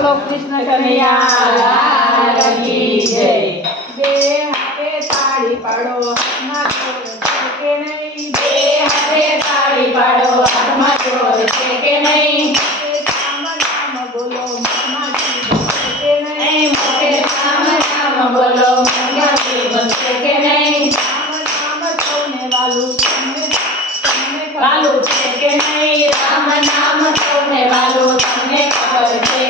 बोलो कृष्ण कन्हैया लाल की जय जय हरे ताली पड़ो आत्मा को के नहीं जय हरे ताली पड़ो आत्मा को के नहीं राम राम बोलो मामा की के नहीं मोके राम राम बोलो मामा की के नहीं राम राम सोने वालों वालों के नहीं राम नाम सोने वालों तुमने खबर के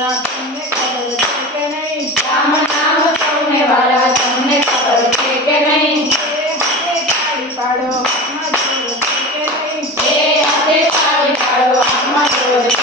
वाला तुमने कबर के नहीं हम नाम सोने वाला तुमने कबर के नहीं हे हाथे पाड़ो हम जोर के नहीं हे हाथे पाड़ो हम जोर